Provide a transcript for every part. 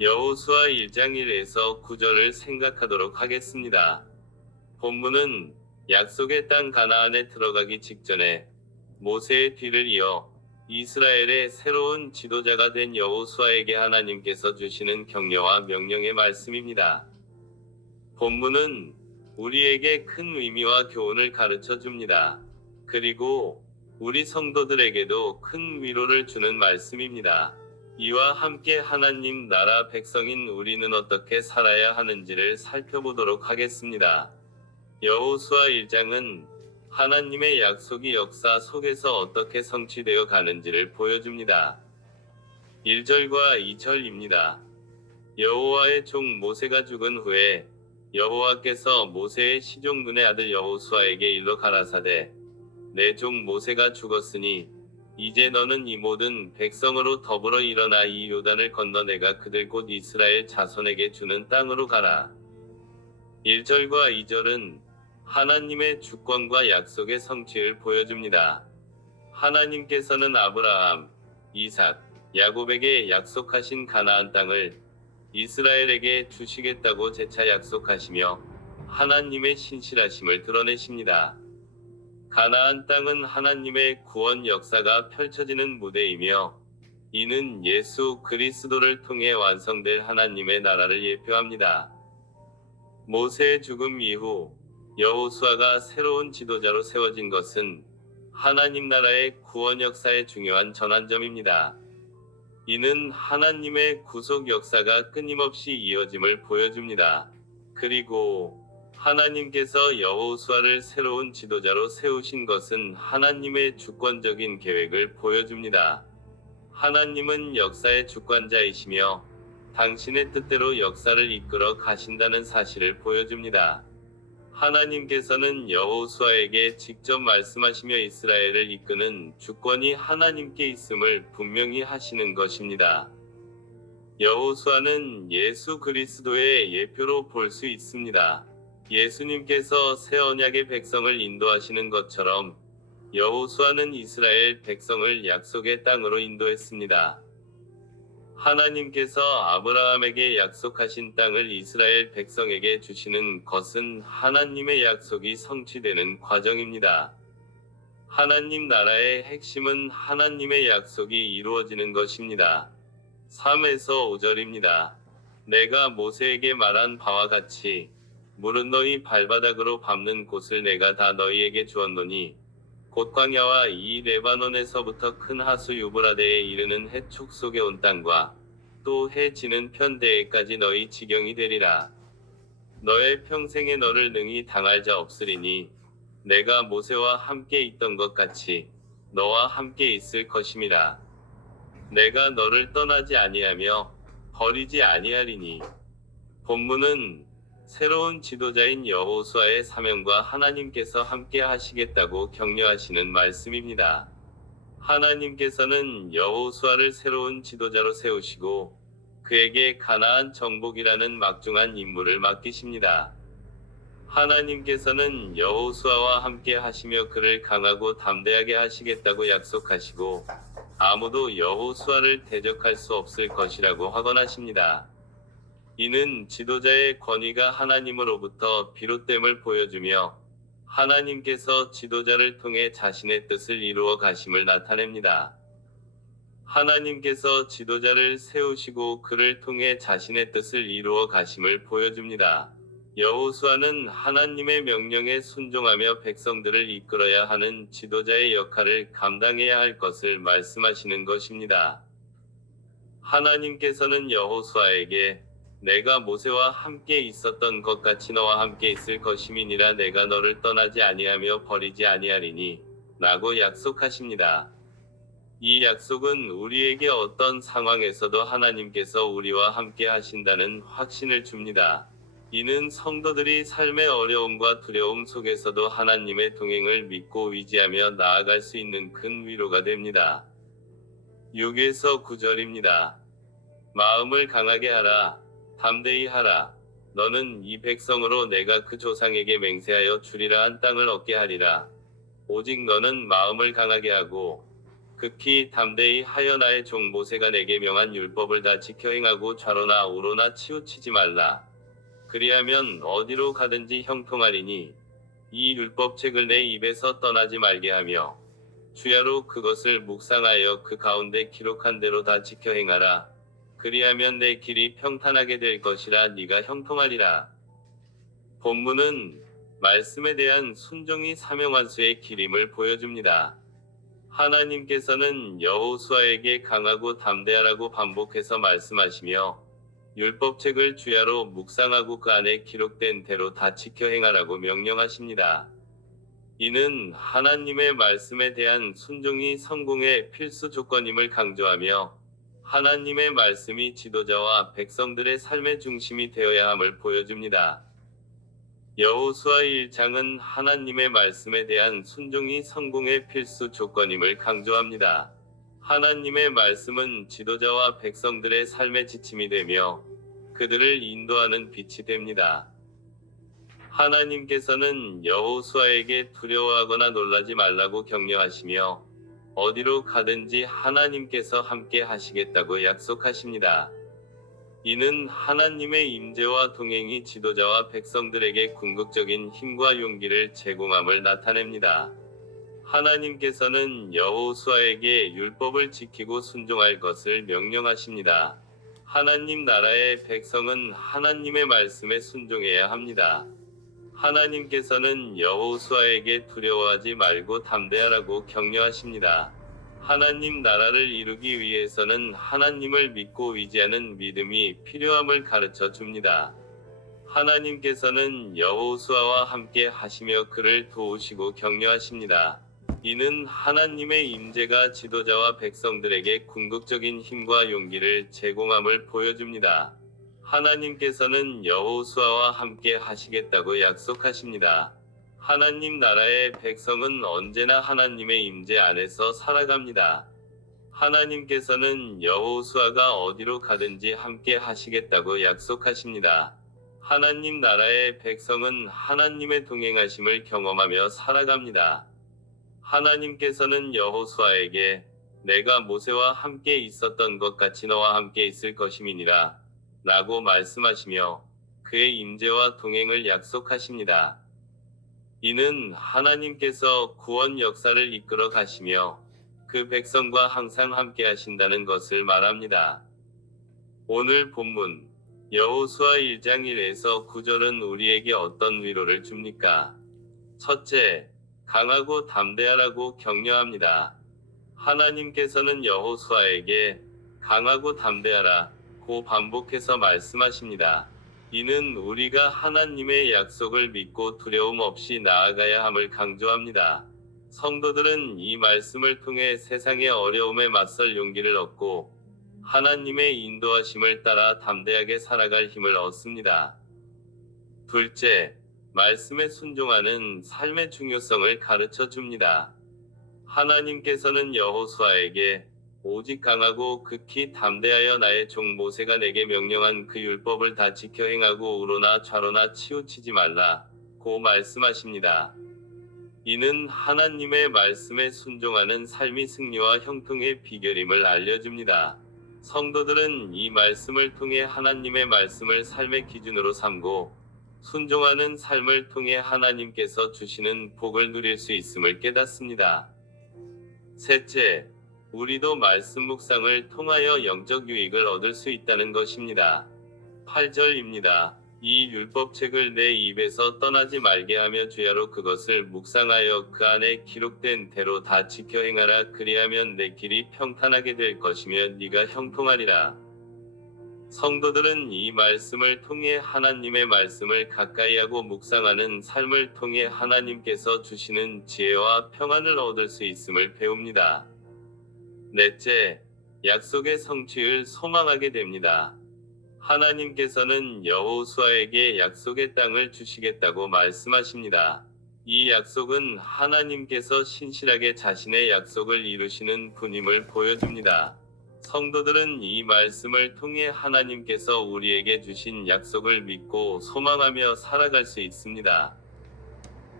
여호수아 1장 1에서 9절을 생각하도록 하겠습니다. 본문은 약속의 땅 가나안에 들어가기 직전에 모세의 뒤를 이어 이스라엘의 새로운 지도자가 된 여호수아에게 하나님께서 주시는 격려와 명령의 말씀입니다. 본문은 우리에게 큰 의미와 교훈을 가르쳐 줍니다. 그리고 우리 성도들에게도 큰 위로를 주는 말씀입니다. 이와 함께 하나님 나라 백성인 우리는 어떻게 살아야 하는지를 살펴보도록 하겠습니다. 여호수아 1장은 하나님의 약속이 역사 속에서 어떻게 성취되어 가는지를 보여줍니다. 1절과 2절입니다. 여호와의 종 모세가 죽은 후에 여호와께서 모세의 시종 눈의 아들 여호수아에게 일러 가라사대 내 종 모세가 죽었으니 이제 너는 이 모든 백성으로 더불어 일어나 이 요단을 건너 내가 그들 곧 이스라엘 자손에게 주는 땅으로 가라. 1절과 2절은 하나님의 주권과 약속의 성취를 보여줍니다. 하나님께서는 아브라함, 이삭, 야곱에게 약속하신 가나안 땅을 이스라엘에게 주시겠다고 재차 약속하시며 하나님의 신실하심을 드러내십니다. 가나안 땅은 하나님의 구원 역사가 펼쳐지는 무대이며 이는 예수 그리스도를 통해 완성될 하나님의 나라를 예표합니다. 모세의 죽음 이후 여호수아가 새로운 지도자로 세워진 것은 하나님 나라의 구원 역사의 중요한 전환점입니다. 이는 하나님의 구속 역사가 끊임없이 이어짐을 보여줍니다. 그리고 하나님께서 여호수아를 새로운 지도자로 세우신 것은 하나님의 주권적인 계획을 보여줍니다. 하나님은 역사의 주권자이시며 당신의 뜻대로 역사를 이끌어 가신다는 사실을 보여줍니다. 하나님께서는 여호수아에게 직접 말씀하시며 이스라엘을 이끄는 주권이 하나님께 있음을 분명히 하시는 것입니다. 여호수아는 예수 그리스도의 예표로 볼 수 있습니다. 예수님께서 새 언약의 백성을 인도하시는 것처럼 여호수아는 이스라엘 백성을 약속의 땅으로 인도했습니다. 하나님께서 아브라함에게 약속하신 땅을 이스라엘 백성에게 주시는 것은 하나님의 약속이 성취되는 과정입니다. 하나님 나라의 핵심은 하나님의 약속이 이루어지는 것입니다. 3에서 5절입니다. 내가 모세에게 말한 바와 같이 물은 너희 발바닥으로 밟는 곳을 내가 다 너희에게 주었노니 곧 광야와 이 레바논에서부터 큰 하수 유브라데에 이르는 해축 속에 온 땅과 또 해 지는 편대에까지 너희 지경이 되리라. 너의 평생에 너를 능히 당할 자 없으리니 내가 모세와 함께 있던 것 같이 너와 함께 있을 것임이라. 내가 너를 떠나지 아니하며 버리지 아니하리니. 본문은 새로운 지도자인 여호수아의 사명과 하나님께서 함께 하시겠다고 격려하시는 말씀입니다. 하나님께서는 여호수아를 새로운 지도자로 세우시고 그에게 가나안 정복이라는 막중한 임무를 맡기십니다. 하나님께서는 여호수아와 함께 하시며 그를 강하고 담대하게 하시겠다고 약속하시고 아무도 여호수아를 대적할 수 없을 것이라고 확언하십니다. 이는 지도자의 권위가 하나님으로부터 비롯됨을 보여주며 하나님께서 지도자를 통해 자신의 뜻을 이루어 가심을 나타냅니다. 하나님께서 지도자를 세우시고 그를 통해 자신의 뜻을 이루어 가심을 보여줍니다. 여호수아는 하나님의 명령에 순종하며 백성들을 이끌어야 하는 지도자의 역할을 감당해야 할 것을 말씀하시는 것입니다. 하나님께서는 여호수아에게 내가 모세와 함께 있었던 것 같이 너와 함께 있을 것임이니라 내가 너를 떠나지 아니하며 버리지 아니하리니 라고 약속하십니다. 이 약속은 우리에게 어떤 상황에서도 하나님께서 우리와 함께 하신다는 확신을 줍니다. 이는 성도들이 삶의 어려움과 두려움 속에서도 하나님의 동행을 믿고 의지하며 나아갈 수 있는 큰 위로가 됩니다. 6에서 9절입니다. 마음을 강하게 하라. 담대히 하라. 너는 이 백성으로 내가 그 조상에게 맹세하여 주리라 한 땅을 얻게 하리라. 오직 너는 마음을 강하게 하고 극히 담대히 하여 나의 종 모세가 내게 명한 율법을 다 지켜 행하고 좌로나 우로나 치우치지 말라. 그리하면 어디로 가든지 형통하리니 이 율법책을 내 입에서 떠나지 말게 하며 주야로 그것을 묵상하여 그 가운데 기록한 대로 다 지켜 행하라. 그리하면 내 길이 평탄하게 될 것이라 네가 형통하리라. 본문은 말씀에 대한 순종이 사명환수의 길임을 보여줍니다. 하나님께서는 여호수아에게 강하고 담대하라고 반복해서 말씀하시며 율법책을 주야로 묵상하고 그 안에 기록된 대로 다 지켜 행하라고 명령하십니다. 이는 하나님의 말씀에 대한 순종이 성공의 필수 조건임을 강조하며 하나님의 말씀이 지도자와 백성들의 삶의 중심이 되어야 함을 보여줍니다. 여호수아 1장은 하나님의 말씀에 대한 순종이 성공의 필수 조건임을 강조합니다. 하나님의 말씀은 지도자와 백성들의 삶의 지침이 되며 그들을 인도하는 빛이 됩니다. 하나님께서는 여호수아에게 두려워하거나 놀라지 말라고 격려하시며 어디로 가든지 하나님께서 함께 하시겠다고 약속하십니다. 이는 하나님의 임재와 동행이 지도자와 백성들에게 궁극적인 힘과 용기를 제공함을 나타냅니다. 하나님께서는 여호수아에게 율법을 지키고 순종할 것을 명령하십니다. 하나님 나라의 백성은 하나님의 말씀에 순종해야 합니다. 하나님께서는 여호수아에게 두려워하지 말고 담대하라고 격려하십니다. 하나님 나라를 이루기 위해서는 하나님을 믿고 의지하는 믿음이 필요함을 가르쳐 줍니다. 하나님께서는 여호수아와 함께 하시며 그를 도우시고 격려하십니다. 이는 하나님의 임재가 지도자와 백성들에게 궁극적인 힘과 용기를 제공함을 보여줍니다. 하나님께서는 여호수아와 함께 하시겠다고 약속하십니다. 하나님 나라의 백성은 언제나 하나님의 임재 안에서 살아갑니다. 하나님께서는 여호수아가 어디로 가든지 함께 하시겠다고 약속하십니다. 하나님 나라의 백성은 하나님의 동행하심을 경험하며 살아갑니다. 하나님께서는 여호수아에게 내가 모세와 함께 있었던 것 같이 너와 함께 있을 것임이니라 라고 말씀하시며 그의 임재와 동행을 약속하십니다. 이는 하나님께서 구원 역사를 이끌어 가시며 그 백성과 항상 함께 하신다는 것을 말합니다. 오늘 본문 여호수아 1장 1에서 9절은 우리에게 어떤 위로를 줍니까? 첫째, 강하고 담대하라고 격려합니다. 하나님께서는 여호수아에게 강하고 담대하라고 반복해서 말씀하십니다. 이는 우리가 하나님의 약속을 믿고 두려움 없이 나아가야 함을 강조합니다. 성도들은 이 말씀을 통해 세상의 어려움에 맞설 용기를 얻고 하나님의 인도하심을 따라 담대하게 살아갈 힘을 얻습니다. 둘째, 말씀에 순종하는 삶의 중요성을 가르쳐 줍니다. 하나님께서는 여호수아에게 오직 강하고 극히 담대하여 나의 종 모세가 내게 명령한 그 율법을 다 지켜 행하고 우로나 좌로나 치우치지 말라고 말씀하십니다. 이는 하나님의 말씀에 순종하는 삶이 승리와 형통의 비결임을 알려줍니다. 성도들은 이 말씀을 통해 하나님의 말씀을 삶의 기준으로 삼고 순종하는 삶을 통해 하나님께서 주시는 복을 누릴 수 있음을 깨닫습니다. 셋째, 우리도 말씀 묵상을 통하여 영적 유익을 얻을 수 있다는 것입니다. 8절입니다. 이 율법책을 내 입에서 떠나지 말게 하며 주야로 그것을 묵상하여 그 안에 기록된 대로 다 지켜 행하라. 그리하면 내 길이 평탄하게 될 것이며 네가 형통하리라. 성도들은 이 말씀을 통해 하나님의 말씀을 가까이하고 묵상하는 삶을 통해 하나님께서 주시는 지혜와 평안을 얻을 수 있음을 배웁니다. 넷째, 약속의 성취를 소망하게 됩니다. 하나님께서는 여호수아에게 약속의 땅을 주시겠다고 말씀하십니다. 이 약속은 하나님께서 신실하게 자신의 약속을 이루시는 분임을 보여줍니다. 성도들은 이 말씀을 통해 하나님께서 우리에게 주신 약속을 믿고 소망하며 살아갈 수 있습니다.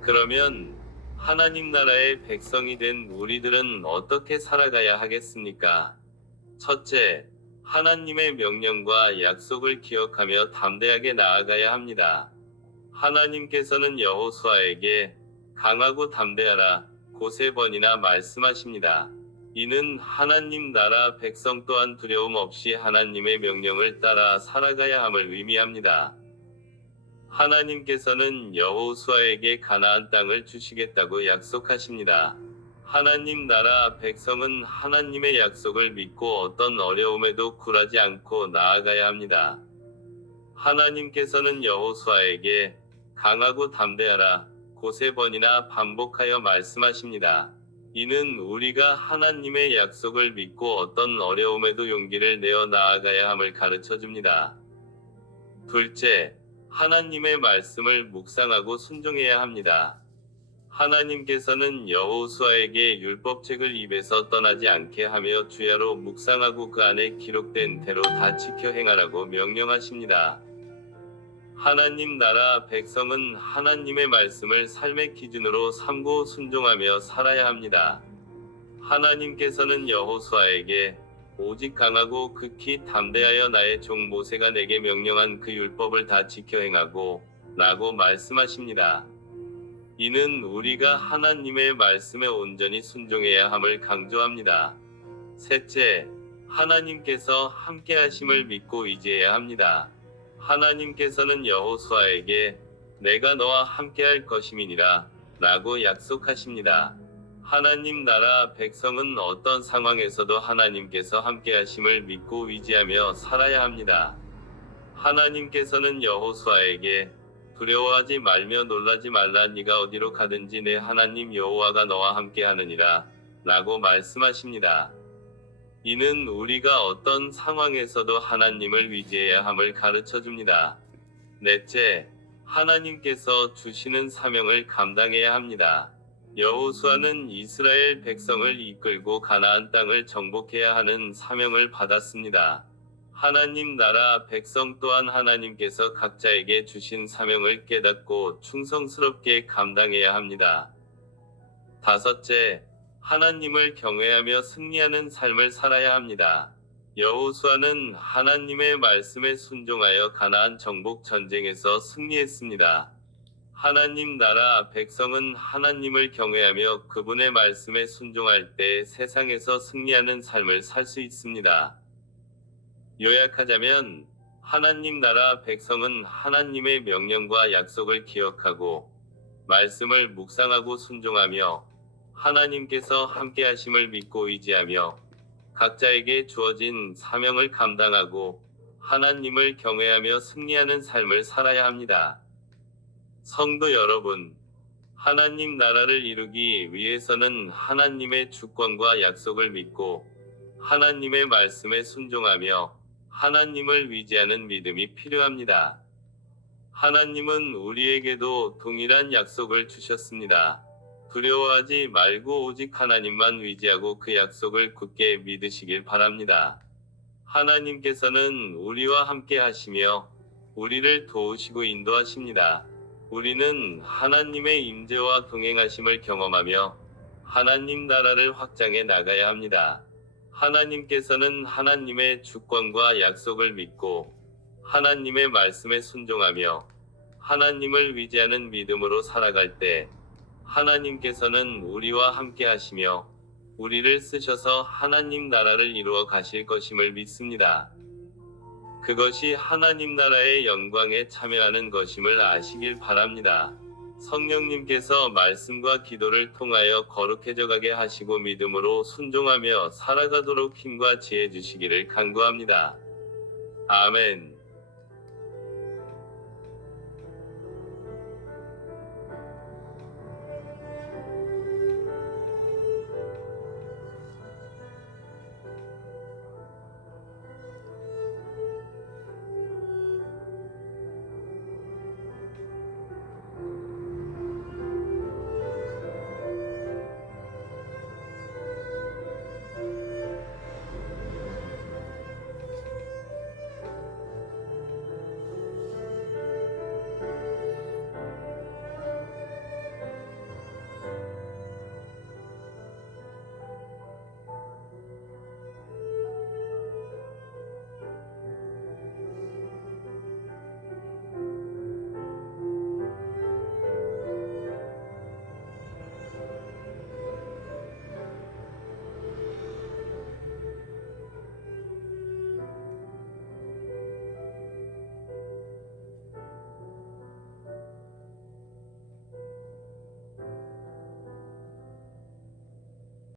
그러면 하나님 나라의 백성이 된 우리들은 어떻게 살아가야 하겠습니까? 첫째, 하나님의 명령과 약속을 기억하며 담대하게 나아가야 합니다. 하나님께서는 여호수아에게 강하고 담대하라 고 3번이나 말씀하십니다. 이는 하나님 나라 백성 또한 두려움 없이 하나님의 명령을 따라 살아가야 함을 의미합니다. 하나님께서는 여호수아에게 가나안 땅을 주시겠다고 약속하십니다. 하나님 나라 백성은 하나님의 약속을 믿고 어떤 어려움에도 굴하지 않고 나아가야 합니다. 하나님께서는 여호수아에게 강하고 담대하라 고 3번이나 반복하여 말씀하십니다. 이는 우리가 하나님의 약속을 믿고 어떤 어려움에도 용기를 내어 나아가야 함을 가르쳐 줍니다. 둘째, 하나님의 말씀을 묵상하고 순종해야 합니다. 하나님께서는 여호수아에게 율법책을 입에서 떠나지 않게 하며 주야로 묵상하고 그 안에 기록된 대로 다 지켜 행하라고 명령하십니다. 하나님 나라 백성은 하나님의 말씀을 삶의 기준으로 삼고 순종하며 살아야 합니다. 하나님께서는 여호수아에게 오직 강하고 극히 담대하여 나의 종 모세가 내게 명령한 그 율법을 다 지켜 행하고 라고 말씀하십니다. 이는 우리가 하나님의 말씀에 온전히 순종해야 함을 강조합니다. 셋째, 하나님께서 함께 하심을 믿고 의지해야 합니다. 하나님께서는 여호수아에게 내가 너와 함께 할 것임이니라 라고 약속하십니다. 하나님 나라 백성은 어떤 상황에서도 하나님께서 함께 하심을 믿고 의지하며 살아야 합니다. 하나님께서는 여호수아에게 두려워하지 말며 놀라지 말라 네가 어디로 가든지 내 하나님 여호와가 너와 함께 하느니라 라고 말씀하십니다. 이는 우리가 어떤 상황에서도 하나님을 의지해야 함을 가르쳐 줍니다. 넷째, 하나님께서 주시는 사명을 감당해야 합니다. 여호수아는 이스라엘 백성을 이끌고 가나안 땅을 정복해야 하는 사명을 받았습니다. 하나님 나라 백성 또한 하나님께서 각자에게 주신 사명을 깨닫고 충성스럽게 감당해야 합니다. 다섯째, 하나님을 경외하며 승리하는 삶을 살아야 합니다. 여호수아는 하나님의 말씀에 순종하여 가나안 정복 전쟁에서 승리했습니다. 하나님 나라 백성은 하나님을 경외하며 그분의 말씀에 순종할 때 세상에서 승리하는 삶을 살 수 있습니다. 요약하자면 하나님 나라 백성은 하나님의 명령과 약속을 기억하고 말씀을 묵상하고 순종하며 하나님께서 함께 하심을 믿고 의지하며 각자에게 주어진 사명을 감당하고 하나님을 경외하며 승리하는 삶을 살아야 합니다. 성도 여러분, 하나님 나라를 이루기 위해서는 하나님의 주권과 약속을 믿고 하나님의 말씀에 순종하며 하나님을 의지하는 믿음이 필요합니다. 하나님은 우리에게도 동일한 약속을 주셨습니다. 두려워하지 말고 오직 하나님만 의지하고 그 약속을 굳게 믿으시길 바랍니다. 하나님께서는 우리와 함께 하시며 우리를 도우시고 인도하십니다. 우리는 하나님의 임재와 동행하심을 경험하며 하나님 나라를 확장해 나가야 합니다. 하나님께서는 하나님의 주권과 약속을 믿고 하나님의 말씀에 순종하며 하나님을 의지하는 믿음으로 살아갈 때 하나님께서는 우리와 함께 하시며 우리를 쓰셔서 하나님 나라를 이루어 가실 것임을 믿습니다. 그것이 하나님 나라의 영광에 참여하는 것임을 아시길 바랍니다. 성령님께서 말씀과 기도를 통하여 거룩해져 가게 하시고 믿음으로 순종하며 살아가도록 힘과 지혜 주시기를 간구합니다. 아멘.